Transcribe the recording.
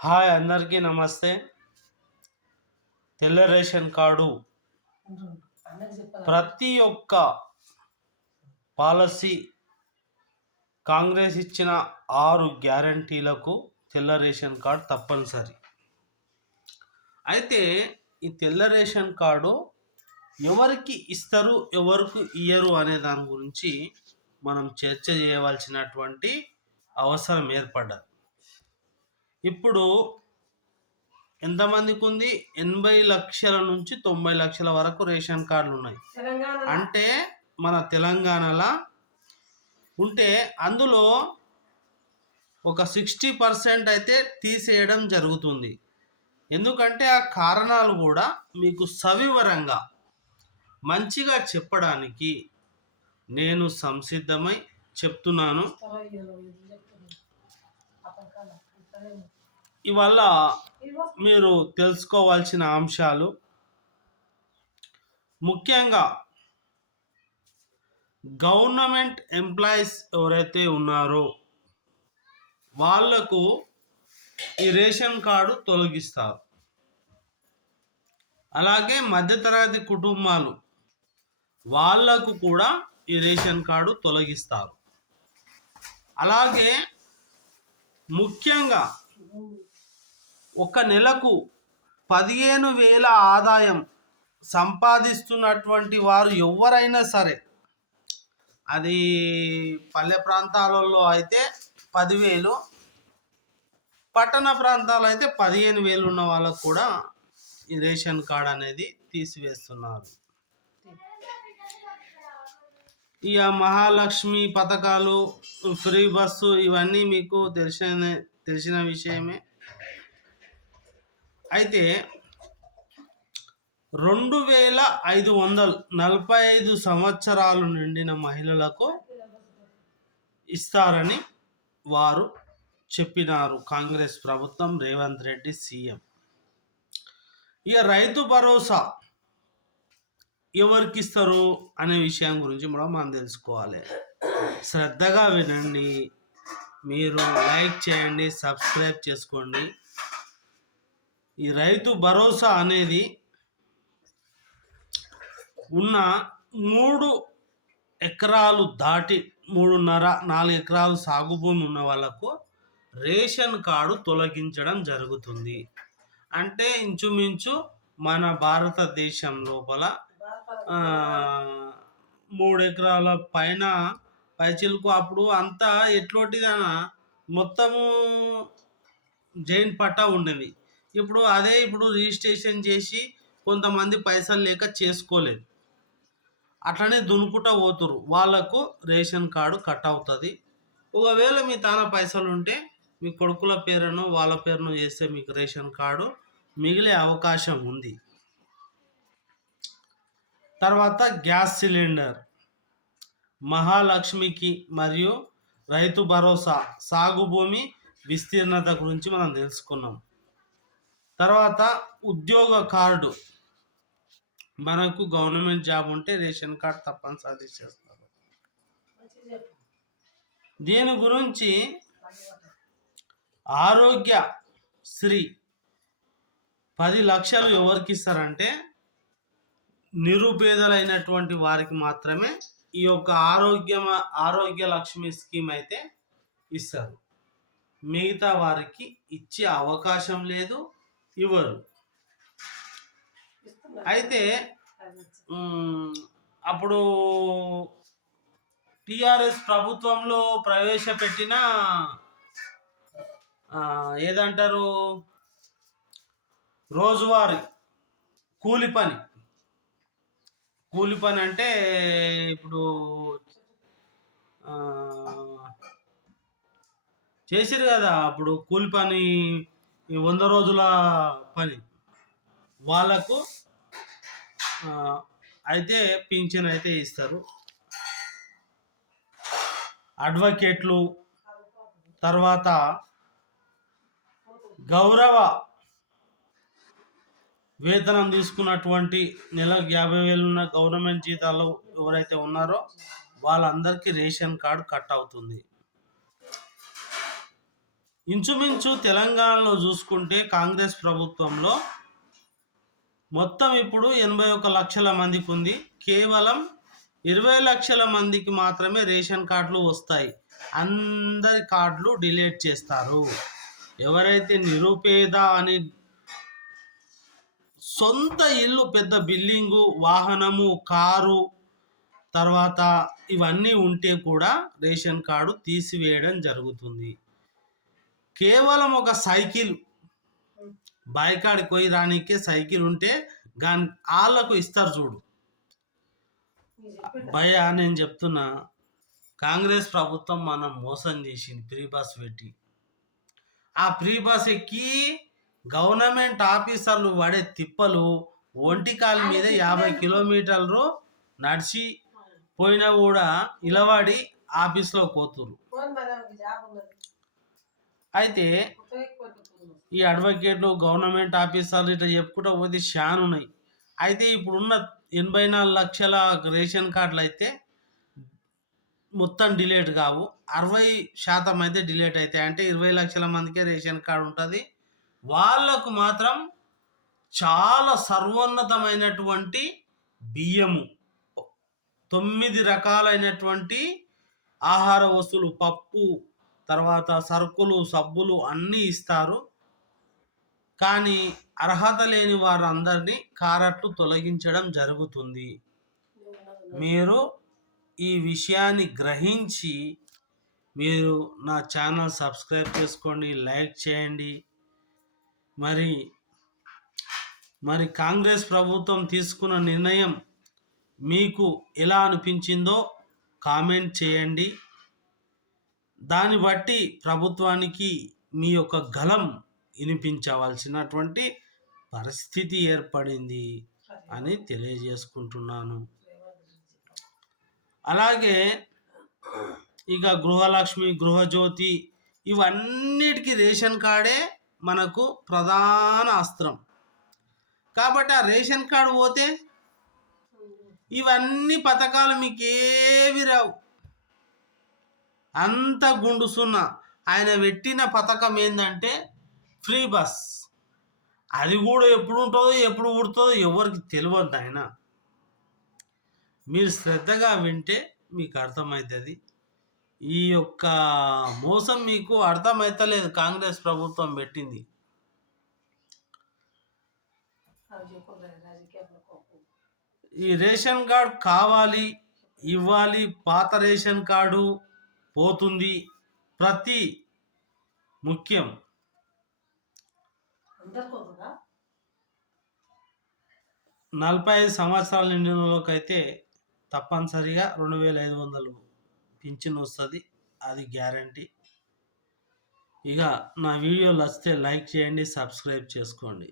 Hi అందరికీ నమస్తే. తెల్ల రేషన్ కార్డు ప్రతి ఒక్క పాలసీ కాంగ్రెస్ ఇచ్చిన 6 గ్యారంటీలకు తెల్ల రేషన్ కార్డు తప్పనిసరి. అయితే ఈ తెల్ల రేషన్ కార్డు ఎవరికి ఇస్తారు ఎవరికి ఇయ్యరు అనే దాని గురించి మనం చర్చ చేయవలసినటువంటి అవసరం ఏర్పడ్డది. ఇప్పుడు ఎంతమందికి ఉంది? 80 లక్షల నుంచి 90 లక్షల వరకు రేషన్ కార్డులు ఉన్నాయి. అంటే మన తెలంగాణలో ఉంటే అందులో ఒక 60% అయితే తీసేయడం జరుగుతుంది. ఎందుకంటే ఆ కారణాలు కూడా మీకు సవివరంగా మంచిగా చెప్పడానికి నేను సంసిద్ధమై చెప్తున్నాను. ఇవల్ల మీరు తెలుసుకోవాల్సిన అంశాలు ముఖ్యంగా గవర్నమెంట్ ఎంప్లాయీస్ ఎవరైతే ఉన్నారో వాళ్లకు ఈ రేషన్ కార్డు తొలగిస్తారు. అలాగే మధ్యతరగతి కుటుంబాలు వాళ్లకు కూడా ఈ రేషన్ కార్డు తొలగిస్తారు. అలాగే ముఖ్యంగా ఒక నెలకు 15,000 ఆదాయం సంపాదిస్తున్నటువంటి వారు ఎవరైనా సరే, అది పల్లె ప్రాంతాలలో అయితే 10,000, పట్టణ ప్రాంతాలు అయితే 15,000 ఉన్న వాళ్ళకు కూడా ఈ రేషన్ కార్డ్ అనేది తీసివేస్తున్నారు. ఇక మహాలక్ష్మి పథకాలు, ఫ్రీ బస్సు ఇవన్నీ మీకు తెలిసిన విషయమే. అయితే 2,545 సంవత్సరాలు నిండిన మహిళలకు ఇస్తారని వారు చెప్పినారు, కాంగ్రెస్ ప్రభుత్వం, రేవంత్ రెడ్డి సీఎం. ఇక రైతు భరోసా ఎవరికి ఇస్తారు అనే విషయం గురించి కూడా మనం తెలుసుకోవాలి. శ్రద్ధగా వినండి, మీరు లైక్ చేయండి, సబ్స్క్రైబ్ చేసుకోండి. ఈ రైతు భరోసా అనేది ఉన్న 3 ఎకరాలు దాటి 3.5, 4 ఎకరాలు సాగు భూమి ఉన్న వాళ్ళకు రేషన్ కార్డు తొలగించడం జరుగుతుంది. అంటే ఇంచుమించు మన భారతదేశం లోపల 3 ఎకరాల పైన పైచిలకు అప్పుడు అంతా ఎట్లోటిదనా మొత్తము జైన్ పట్టా ఉండేది. ఇప్పుడు రిజిస్ట్రేషన్ చేసి కొంతమంది పైసలు లేక చేసుకోలేదు, అట్లనే దునుకుంటా పోతురు. వాళ్ళకు రేషన్ కార్డు కట్ అవుతుంది. ఒకవేళ మీ తాన పైసలు ఉంటే మీ కొడుకుల పేరును వాళ్ళ పేరును చేస్తే మీకు రేషన్ కార్డు మిగిలే అవకాశం ఉంది. తర్వాత గ్యాస్ సిలిండర్, మహాలక్ష్మికి మరియు రైతు భరోసా, సాగు భూమి విస్తీర్ణత గురించి మనం తెలుసుకున్నాం. తర్వాత ఉద్యోగ కార్డు, మనకు గవర్నమెంట్ జాబ్ ఉంటే రేషన్ కార్డు తప్పనిసరి చేస్తారు. దీని గురించి ఆరోగ్య శ్రీ 10 లక్షలు ఎవరికి ఇస్తారంటే నిరుపేదలైనటువంటి వారికి మాత్రమే ఈ యొక్క ఆరోగ్య లక్ష్మి స్కీమ్ అయితే ఇస్తారు. మిగతా వారికి ఇచ్చే అవకాశం లేదు, ఇవ్వరు. అయితే అప్పుడు టిఆర్ఎస్ ప్రభుత్వంలో ప్రవేశపెట్టిన ఏదంటారు, రోజువారీ కూలి పని అంటే ఇప్పుడు చేసిరు కదా, అప్పుడు కూలి పని 100 రోజుల పని వాళ్ళకు అయితే పింఛన్ అయితే ఇస్తారు. అడ్వకేట్లు, తర్వాత గౌరవ వేతనం తీసుకున్నటువంటి నెలకు 50,000 ఉన్న గవర్నమెంట్ జీతాలు ఎవరైతే ఉన్నారో వాళ్ళందరికీ రేషన్ కార్డు కట్ అవుతుంది. ఇంచుమించు తెలంగాణలో చూసుకుంటే కాంగ్రెస్ ప్రభుత్వంలో మొత్తం ఇప్పుడు 81 లక్షల మందికి ఉంది. కేవలం 20 లక్షల మందికి మాత్రమే రేషన్ కార్డులు వస్తాయి. అందరి కార్డులు డిలీట్ చేస్తారు. ఎవరైతే నిరుపేద అని సొంత ఇల్లు, పెద్ద బిల్డింగు, వాహనము, కారు, తర్వాత ఇవన్నీ ఉంటే కూడా రేషన్ కార్డు తీసివేయడం జరుగుతుంది. కేవలం ఒక సైకిల్, బాయికాడికి పోయి రానికే సైకిల్ ఉంటే వాళ్ళకు ఇస్తారు చూడు. భయ నేను చెప్తున్నా, కాంగ్రెస్ ప్రభుత్వం మనం మోసం చేసింది ఫ్రీ బస్ పెట్టి. ఆ ఫ్రీ బస్ ఎక్కి గవర్నమెంట్ ఆఫీసర్లు పడే తిప్పలు, ఒంటికాల మీద 50 కిలోమీటర్లు నడిచి పోయినా కూడా ఇలవాడి ఆఫీస్లో పోతురు. అయితే ఈ అడ్వకేట్లు, గవర్నమెంట్ ఆఫీసర్లు ఇట్లా చెప్పుకుంటూ పోతే చాలా ఉన్నాయి. అయితే ఇప్పుడున్న 84 లక్షల రేషన్ కార్డులు అయితే మొత్తం డిలీట్ కావు, 60% అయితే డిలీట్ అవుతాయి. అంటే 20 లక్షల మందికే రేషన్ కార్డు ఉంటుంది. వాళ్ళకు మాత్రం చాలా సర్వోన్నతమైనటువంటి బియ్యము, 9 రకాలైనటువంటి ఆహార వస్తువులు, పప్పు, తర్వాత సరుకులు, సబ్బులు అన్నీ ఇస్తారు. కానీ అర్హత లేని వారందరినీ కారట్లు తొలగించడం జరుగుతుంది. మీరు ఈ విషయాన్ని గ్రహించి మీరు నా ఛానల్ సబ్స్క్రైబ్ చేసుకోండి, లైక్ చేయండి. మరి కాంగ్రెస్ ప్రభుత్వం తీసుకున్న నిర్ణయం మీకు ఎలా అనిపించిందో కామెంట్ చేయండి. దాన్ని బట్టి ప్రభుత్వానికి మీ యొక్క గళం వినిపించవలసినటువంటి పరిస్థితి ఏర్పడింది అని తెలియజేసుకుంటున్నాను. అలాగే ఇక గృహలక్ష్మి, గృహజ్యోతి ఇవన్నిటికీ రేషన్ కార్డే మనకు ప్రధాన అస్త్రం. కాబట్టి ఆ రేషన్ కార్డు పోతే ఇవన్నీ పథకాలు మీకు ఏవి రావు. అంత గుండు సున్నా. ఆయన పెట్టిన పథకం ఏంటంటే ఫ్రీ బస్. అది కూడా ఎప్పుడు ఉంటుందో ఎప్పుడు పుడుతుందో ఎవరికి తెలియదు. ఆయన మీరు శ్రద్ధగా వింటే మీకు అర్థమవుతుంది. ఈ యొక్క మోసం మీకు అర్థమవుతలేదు. కాంగ్రెస్ ప్రభుత్వం పెట్టింది. ఈ రేషన్ కార్డు కావాలి, ఇవ్వాలి. పాత రేషన్ కార్డు పోతుంది. ప్రతి ముఖ్యం 45 సంవత్సరాల నిండినలోకి అయితే తప్పనిసరిగా 2500 పింఛన్ వస్తుంది. అది గ్యారంటీ. ఇక నా వీడియోలు వస్తే లైక్ చేయండి, సబ్స్క్రైబ్ చేసుకోండి.